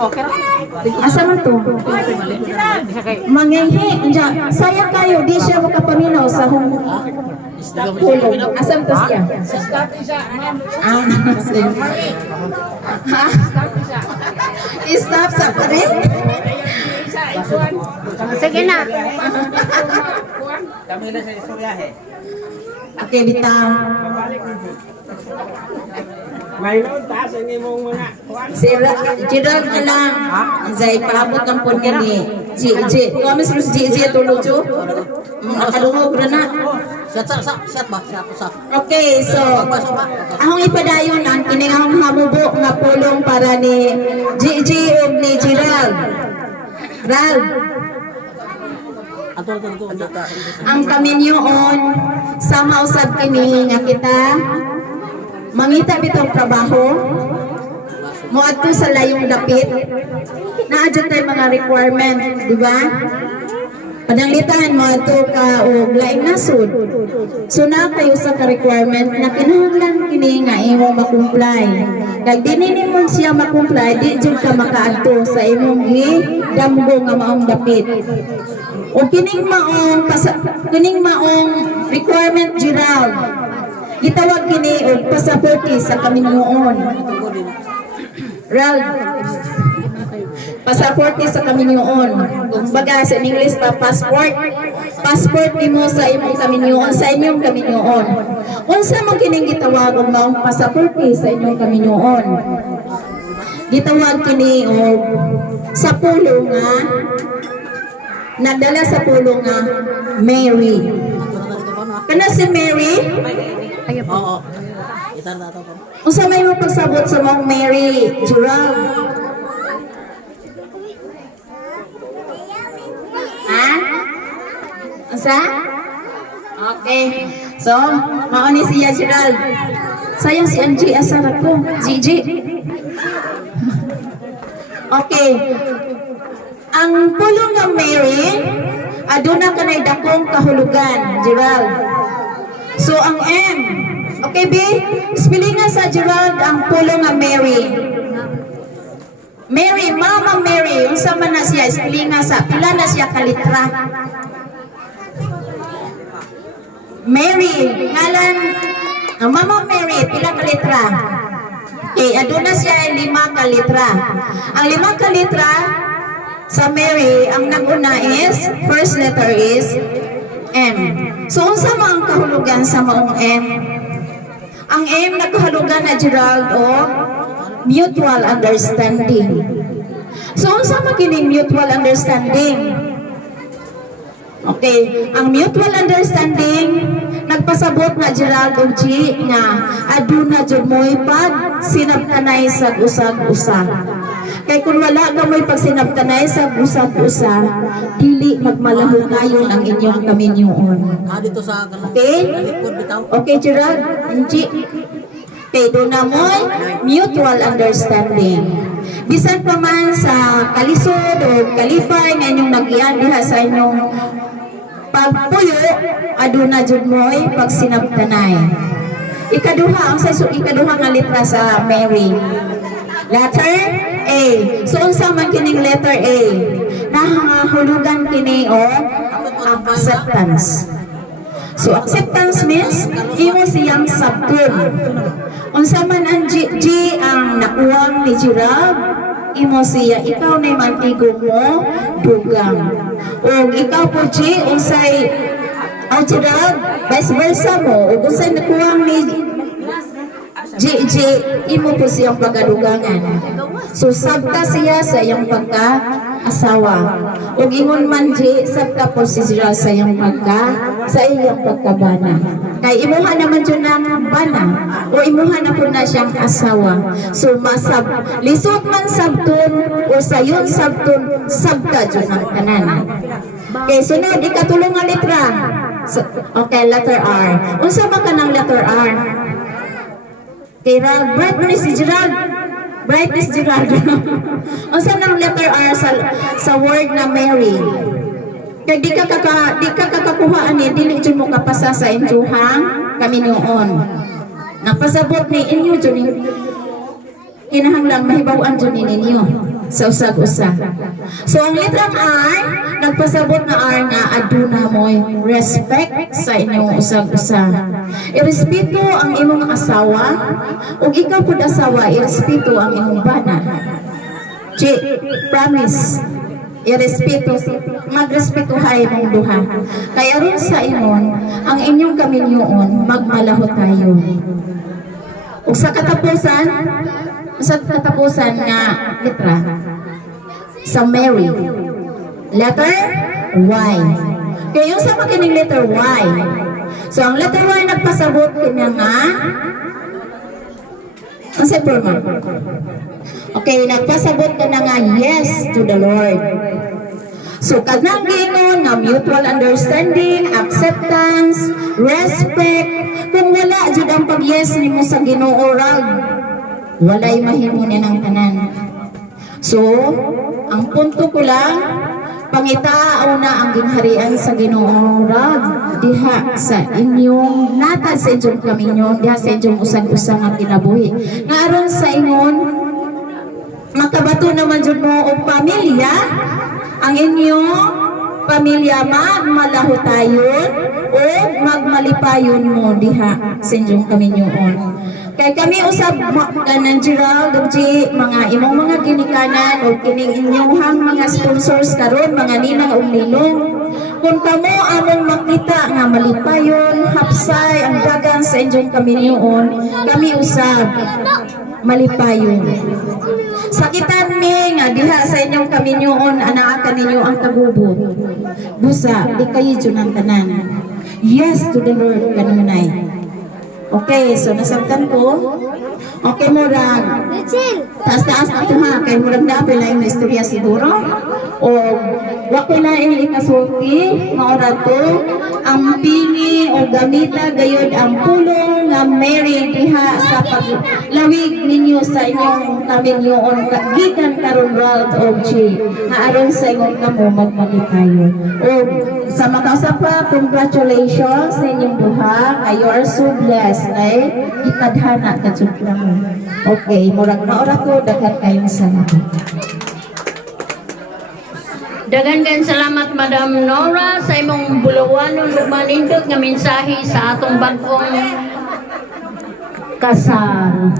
Okay ra. Asa man to? Mangyahi. Sayang kayo, di siya makapaminaw sa hulog. Asam to siya? Ah, ha? Stop sa pa rin? Sige na. Kami na sa istoryahe. Okay, bitaw. Ngayon, taas ang imong mga Sira, Gerald na lang. Zay, paabot ang po nini. Kami sa G tulog jo. Nakalungog na na. Siyat ba? Siyat. Okay, so, akong ipadayon ang kining akong hamubo nga pulong para ni Gigi o ni Gerald. Ralph. Ang kaminyoon, sama usab kini nga kita mangita bitong trabaho moadto sa layong dapit naadyo tay mga requirement, di ba? Pananglitan mo ato ka og laing nasod. So na kayo sa ka requirement na kinahanglan kini nga imo makumply. Kag dinini mo siya makumply, di jud ka makaadto sa imong damgo nga maong dapit. O kining maong requirement Gerald. Gitawag kini og pasaporte sa kaminyoon. Ralph, pasaporte sa kaminyoon. Kumbaga sa English pa passport. Passport nimo sa imong kaminyoon, sa inyong kaminyoon. Unsa man kining gitawag og maong pasaporte sa inyong kaminyoon? Gitawag kini og sa pulo nga nagdala sa pulo nga Mary. Kana si Mary? Oo. Itar na ito po. Unsa may mo pagsabot sa mong Mary, Gerald? Ha? Unsa? Okay. So, mauni siya Gerald. Sayang si Angie asarat ko. Gigi. Okay. Ang pulong ng Mary, aduna kanay dakong kahulugan, Gerald. So, ang M. Okay, B? Spellingan sa Gerald ang pulong ng Mary. Mary, Mama Mary. Unsa man na siya, spellingan sa, pila na siya kalitra. Mary, ngalan, Mama Mary, pila kalitra. Okay, aduna siya 5 kalitra. Ang 5 kalitra, sa Mary, ang nag-una is, first letter is M. So, unsa man ang kahulugan sa maong M? Ang M nagkahulugan na Gerald o mutual understanding. So, unsa man kining mutual understanding? Okay, ang mutual understanding nagpasabot na Gerald o G nga aduna jud moy pag sinabtanay sa usag-usa. Kay kung wala ka mo'y pagsinabtanay sa usap-usa, dili magmalahugayon ang inyong kaminyoon. Dito sa Okay? Okay, Gerald? Angie? Okay, doon na mo'y mutual understanding. Bisan pa man sa kalisod o kalipay na inyong nag-ian diha sa inyong pagpuyo, aduna jud mo'y pagsinabtanay. Ikaduha, ang sa ikaduha nga litra sa Mary. Letter A. So, unsa man kining letter A? Nahahulugan kini o acceptance. So, acceptance means imo siyang sabton. Unsa man ang G ang nakuwang ni Gerald, imo siya, ikaw na mantigo mo, dugang. O ikaw po G, unsay ang Gerald, vice versa mo, o unsay nakuwang ni G, imo po siyang pagadugangan. So, sabta siya sa iyang pagka-asawa. O ingon man G, sabta po siya sa iyang sa iyang pagkabana. Kay imuha naman dyan ng bana. O imuha na po na siyang asawa. So, lisod man sabton o sayon sabton, sabta dyan ang tanan. Okay, sunod, ikatulong nga litra. So, okay, letter R. Unsa ba ka ng letter R? Okay, bright mo ni si Gerald. Bright is Gerald. Unsa ng letter R sa word na Mary? Kaya di ka kakakuha ani, dili dyan mo kapasa sa injuhang kaminyoon. Napasabot ni inyo dyan, kinahanglang mahibawan dyan ninyo. sa usag-usa. So ang litrang R, nagpasabot na R nga aduna mo'y respect sa inyong usag-usa. Irespeto ang imong asawa, ug ikaw pud asawa, irespeto ang imong bana. Chi, promise. Irespeto, magrespetuhay mong duha. Kaya ron sa imon, ang inyong kaminyoon, magmalaho tayo. Ug sa katapusan nga litra, sa Mary, letter Y. Kaya yung sa makining letter Y, so ang letter Y nagpasabot kanya nga, ang simple mo. Okay, nagpasabot ka na nga yes to the Lord. So kanang gingon nga mutual understanding, acceptance, respect. Kung wala jud ang pag-yes nimo sa Ginoo rag, walay mahimo niya ng tanan. So, ang punto ko lang, pangitao na ang gingharian sa Ginoo rag diha sa inyong natad sa inyong kaminyo, diha sa inyong usag-usang nga kinabuhi. Nga aron sa ingon makabato naman jud mo og pamilya, ang inyong pamilya magmalaho tayon o magmalipayon mo diha sa inyong kaminyoon. Kay kami usab kanan Gerald ug mga imong mga ginikanan o kining inyong mga sponsors karon, mga ninang ug ninong, kung kamo among makita nga malipayon, hapsay ang dagan sa inyong kaminyoon, kami usab malipayon. Sakitan mi nga diha sa inyong kaminyoon anaa kaninyo ang kagubot. Busa, di kayo dyan ang tanan. Yes to the Lord kanunay. Okay, so nasabtan ko. Okay, murag. Taas-taas na ito ha. Kaya murag na apil na yung istorya siguro. O wako na ikasuki, maorad to. Ang pingi o gamita gayod ang pulong nga Mary diha sa paglawig ninyo sa inyong kaminyoon gikan karon Ralph o G nga aron sa inyong kamo magmalipayo. O sa makausap pa, congratulations sa inyong duha. You are so blessed. Ay, itadhana ka jud lang. Okay, murag maora ko daghan kayong salamat. Dagan salamat Madam Nora sa imong bulawanon ug manindot nga mensahe sa atong bagong kasal.